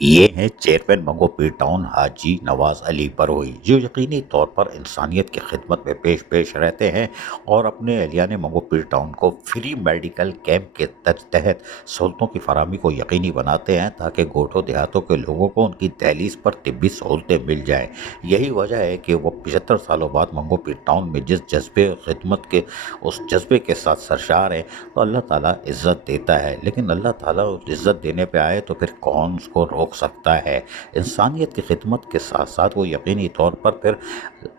یہ ہیں چیئرمین منگو پیر ٹاؤن حاجی نواز علی بروئی، جو یقینی طور پر انسانیت کی خدمت میں پیش رہتے ہیں اور اپنے اہلیان منگو پیر ٹاؤن کو فری میڈیکل کیمپ کے تحت سہولتوں کی فراہمی کو یقینی بناتے ہیں تاکہ گوٹھوں دیہاتوں کے لوگوں کو ان کی دہلیز پر طبی سہولتیں مل جائیں۔ یہی وجہ ہے کہ وہ 75 سالوں بعد منگو پیر ٹاؤن میں جس جذبے خدمت کے اس جذبے کے ساتھ سرشار ہیں تو اللہ تعالیٰ عزت دیتا ہے، لیکن اللہ تعالیٰ عزت دینے پہ آئے تو پھر کون اس کو روک سکتا ہے۔ انسانیت کی خدمت کے ساتھ ساتھ وہ یقینی طور پر پھر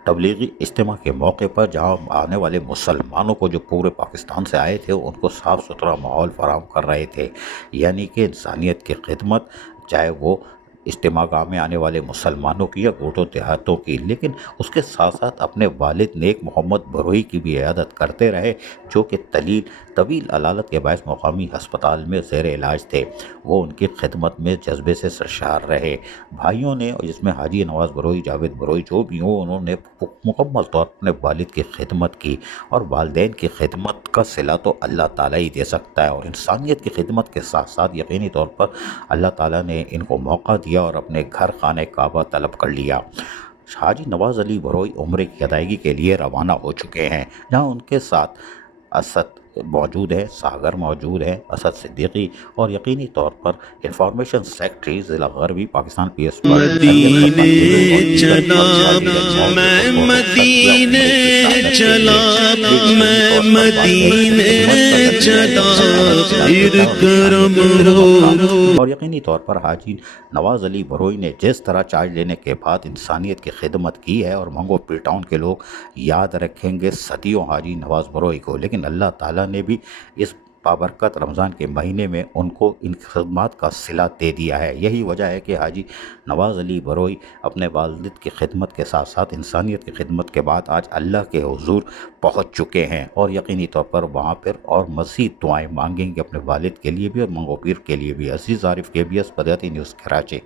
تبلیغی اجتماع کے موقع پر جہاں آنے والے مسلمانوں کو جو پورے پاکستان سے آئے تھے ان کو صاف ستھرا ماحول فراہم کر رہے تھے، یعنی کہ انسانیت کی خدمت، چاہے وہ اجتماع گاہ میں آنے والے مسلمانوں کی یا گوٹوں دیہاتوں کی، لیکن اس کے ساتھ ساتھ اپنے والد نیک محمد بروئی کی بھی عیادت کرتے رہے، جو کہ طویل علالت کے باعث مقامی ہسپتال میں زیر علاج تھے۔ وہ ان کی خدمت میں جذبے سے سرشار رہے۔ بھائیوں نے، جس میں حاجی نواز بروئی، جاوید بروئی جو بھی ہوں، انہوں نے مکمل طور پر اپنے والد کی خدمت کی، اور والدین کی خدمت کا صلہ تو اللہ تعالیٰ ہی دے سکتا ہے، اور انسانیت کی خدمت کے ساتھ ساتھ یقینی طور پر اللہ تعالیٰ نے ان کو موقع دیا اور اپنے گھر خانہ کعبہ طلب کر لیا۔ حاجی نواز علی بروئی عمرے کی ادائیگی کے لیے روانہ ہو چکے ہیں، جہاں ان کے ساتھ اسد موجود ہے، ساگر موجود ہے، اسد صدیقی، اور یقینی طور پر انفارمیشن سیکرٹری ضلع غربی پاکستان پی ایس پر مدینے چلا میں مدینے چلا میں مدینے چلا پھر کرم ہو۔ اور یقینی طور پر حاجی نواز علی بروئی نے جس طرح چارج لینے کے بعد انسانیت کی خدمت کی ہے، اور منگو پیر ٹاؤن کے لوگ یاد رکھیں گے صدیوں حاجی نواز بروئی کو، لیکن اللہ تعالیٰ نے بھی اس بابرکت رمضان کے مہینے میں ان کو ان خدمات کا صلہ دے دیا ہے۔ یہی وجہ ہے کہ حاجی نواز علی بروئی اپنے والد کی خدمت کے ساتھ ساتھ انسانیت کی خدمت کے بعد آج اللہ کے حضور پہنچ چکے ہیں، اور یقینی طور پر وہاں پر اور مزید دعائیں مانگیں گے اپنے والد کے لیے بھی اور منگو پیر کے لیے بھی۔ عزیز عارف KBS بدیاتی نیوز کراچی۔